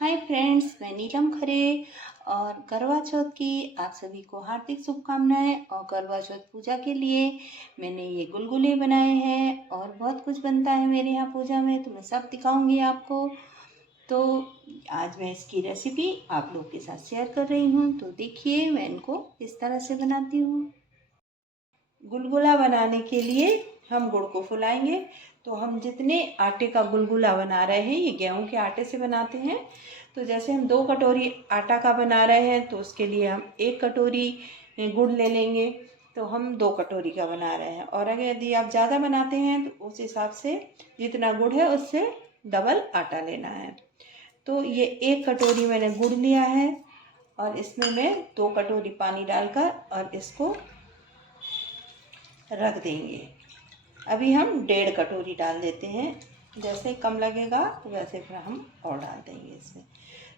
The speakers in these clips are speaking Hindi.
हाय फ्रेंड्स, मैं नीलम खरे और करवा चौथ की आप सभी को हार्दिक शुभकामनाएं। और करवा चौथ पूजा के लिए मैंने ये गुलगुले बनाए हैं और बहुत कुछ बनता है मेरे यहाँ पूजा में, तो मैं सब दिखाऊंगी आपको। तो आज मैं इसकी रेसिपी आप लोग के साथ शेयर कर रही हूँ। तो देखिए मैं इनको इस तरह से बनाती हूँ। गुलगुला बनाने के लिए हम गुड़ को फुलाएंगे। तो हम जितने आटे का गुलगुला बना रहे हैं ये गेहूं के आटे से बनाते हैं। तो जैसे हम 2 कटोरी आटा का बना रहे हैं तो उसके लिए हम 1 कटोरी गुड़ ले लेंगे। तो हम 2 कटोरी का बना रहे हैं, और अगर यदि आप ज़्यादा बनाते हैं तो उस हिसाब से जितना गुड़ है उससे डबल आटा लेना है। तो ये 1 कटोरी मैंने गुड़ लिया है और इसमें मैं 2 कटोरी पानी डालकर और इसको रख देंगे। अभी हम 1.5 कटोरी डाल देते हैं, जैसे कम लगेगा तो वैसे फिर हम और डाल देंगे इसमें।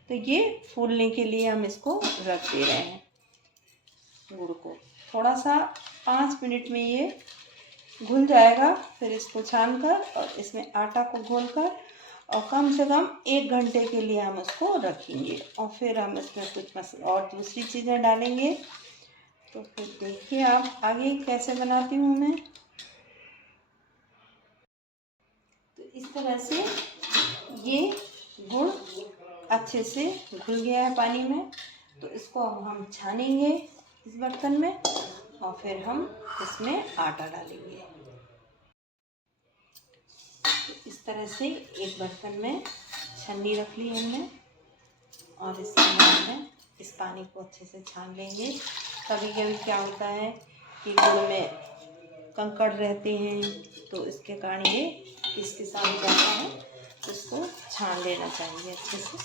तो ये फूलने के लिए हम इसको रख दे रहे हैं गुड़ को। थोड़ा सा 5 मिनट में ये घुल जाएगा। फिर इसको छान कर और इसमें आटा को घोल कर और कम से कम 1 घंटे के लिए हम उसको रखेंगे, और फिर हम इसमें कुछ और दूसरी चीज़ें डालेंगे। तो फिर देखिए आप आगे कैसे बनाती हूँ मैं। तो इस तरह से ये गुड़ अच्छे से घुल गया है पानी में। तो इसको अब हम छानेंगे इस बर्तन में और फिर हम इसमें आटा डालेंगे। तो इस तरह से एक बर्तन में छन्नी रख ली हमने और इसके बाद में इस पानी को अच्छे से छान लेंगे। कभी कभी क्या होता है कि गुड़ में कंकड़ रहते हैं, तो इसके कारण ये इसके साथ जाता है, तो इसको छान लेना चाहिए अच्छे से।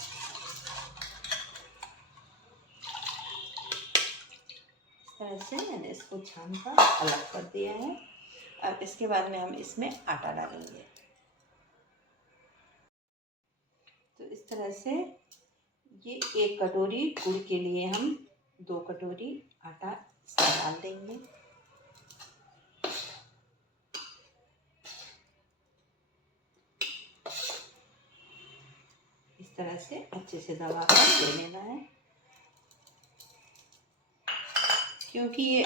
इस तरह से मैंने इसको छान कर अलग कर दिया है। अब इसके बाद में हम इसमें आटा डालेंगे। तो इस तरह से ये 1 कटोरी गुड़ के लिए हम 2 कटोरी आटा इसमें डाल देंगे। इस तरह से अच्छे से दबा कर दे लेना है, क्योंकि ये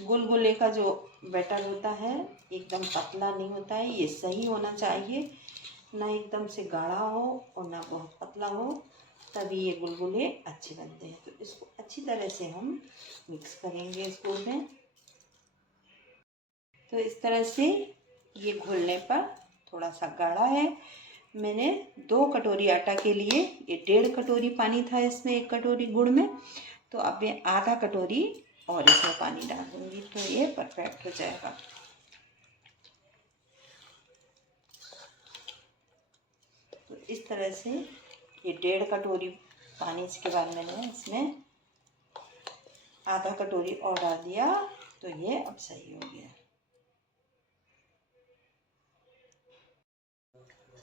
गुलगुले का जो बैटर होता है एकदम पतला नहीं होता है, ये सही होना चाहिए। ना एकदम से गाढ़ा हो और ना बहुत पतला हो, तभी ये गुलगुले अच्छे बनते हैं। तो इसको अच्छी तरह से हम मिक्स करेंगे इस गुड़ में। तो इस तरह से ये घुलने पर थोड़ा सा गाढ़ा है। मैंने 2 कटोरी आटा के लिए ये 1.5 कटोरी पानी था इसमें 1 कटोरी गुड़ में। तो अब मैं आधा कटोरी और इसमें पानी डाल दूँगी, तो ये परफेक्ट हो जाएगा। तो इस तरह से ये 1.5 कटोरी पानी, इसके बाद मैंने इसमें आधा कटोरी और डाल दिया, तो ये अब सही हो गया।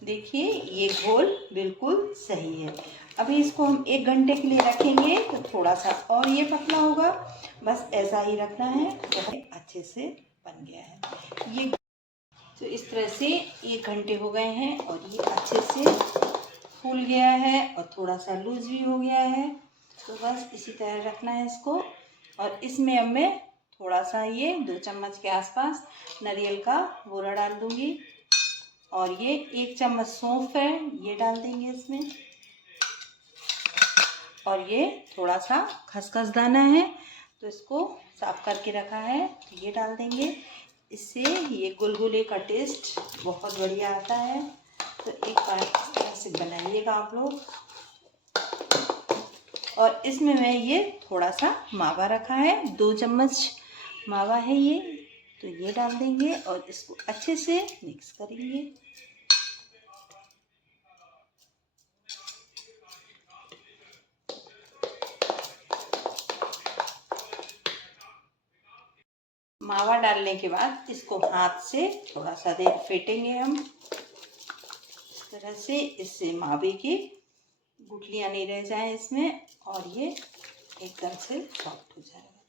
देखिए ये घोल बिल्कुल सही है। अभी इसको हम 1 घंटे के लिए रखेंगे, तो थोड़ा सा और ये पतला होगा। बस ऐसा ही रखना है, बहुत अच्छे से बन गया है ये। तो इस तरह से 1 घंटे हो गए हैं और ये अच्छे से फूल गया है और थोड़ा सा लूज भी हो गया है। तो बस इसी तरह रखना है इसको। और इसमें अब मैं थोड़ा सा ये 2 चम्मच के आसपास नारियल का बूरा डाल दूंगी, और ये 1 चम्मच सौंफ है ये डाल देंगे इसमें, और ये थोड़ा सा खसखस दाना है तो इसको साफ करके रखा है, तो ये डाल देंगे। इससे ये गुलगुले का टेस्ट बहुत बढ़िया आता है। तो एक बार इस तरह से बनाइएगा आप लोग। और इसमें मैं ये थोड़ा सा मावा रखा है, 2 चम्मच मावा है ये, तो ये डाल देंगे और इसको अच्छे से मिक्स करेंगे। मावा डालने के बाद इसको हाथ से थोड़ा सा देर फेंटेंगे हम इस तरह से, इससे मावे की गुठलियाँ नहीं रह जाएं इसमें और ये एकदम से सॉफ्ट हो जाएगा।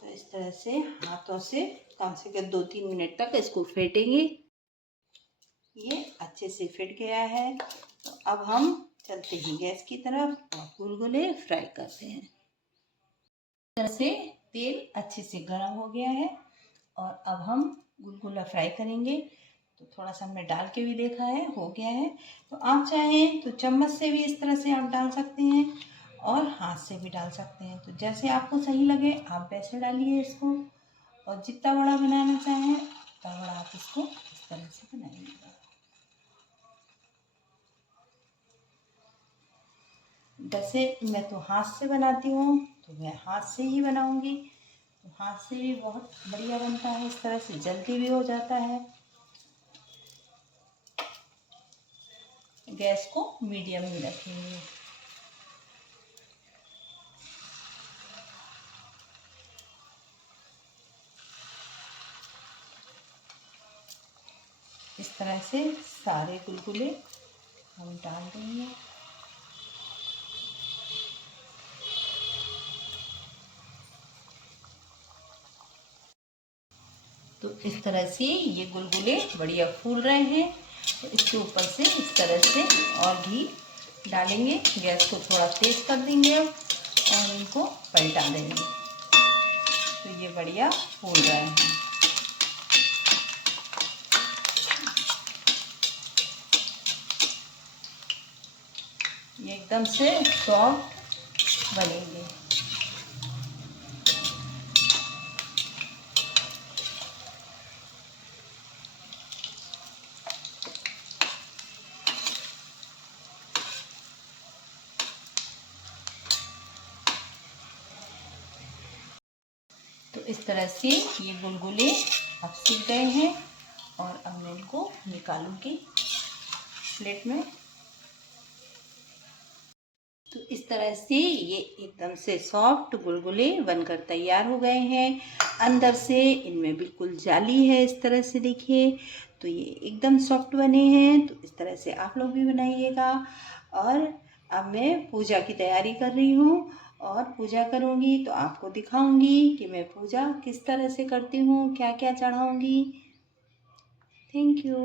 तो इस तरह से हाथों से कम 2-3 मिनट तक इसको फेंटेंगे। ये अच्छे से फेंट गया है। तो अब हम चलते हैं गैस की तरफ और गुलगुले फ्राई करते हैं। इस तरह से तेल अच्छे से गर्म हो गया है और अब हम गुलगुला फ्राई करेंगे। तो थोड़ा सा हमने डाल के भी देखा है, हो गया है। तो आप चाहें तो चम्मच से भी इस तरह से आप डाल सकते हैं और हाथ से भी डाल सकते हैं। तो जैसे आपको सही लगे आप वैसे डालिए इसको, और जितना बड़ा बनाना चाहें उतना बड़ा आप इसको इस तरह से बनाइएगा। वैसे मैं तो हाथ से बनाती हूँ, तो मैं हाथ से ही बनाऊंगी। तो हाथ से भी बहुत बढ़िया बनता है, इस तरह से जल्दी भी हो जाता है। गैस को मीडियम में रखेंगे। इस तरह से सारे गुलगुले हम डाल देंगे। तो इस तरह से ये गुलगुले बढ़िया फूल रहे हैं। तो इसके ऊपर से इस तरह से और घी डालेंगे। गैस को थोड़ा तेज कर देंगे और इनको पलटा देंगे। तो ये बढ़िया फूल रहे हैं। ये एकदम से सॉफ्ट बनेंगे। तो इस तरह से ये गुलगुले अब सीख गए हैं और अब मैं इनको निकालूंगी प्लेट में। तो इस तरह से ये एकदम से सॉफ्ट गुलगुले बनकर तैयार हो गए हैं। अंदर से इनमें बिल्कुल जाली है, इस तरह से देखिए। तो ये एकदम सॉफ्ट बने हैं। तो इस तरह से आप लोग भी बनाइएगा। और अब मैं पूजा की तैयारी कर रही हूँ और पूजा करूँगी तो आपको दिखाऊंगी कि मैं पूजा किस तरह से करती हूँ, क्या क्या चढ़ाऊँगी। Thank you.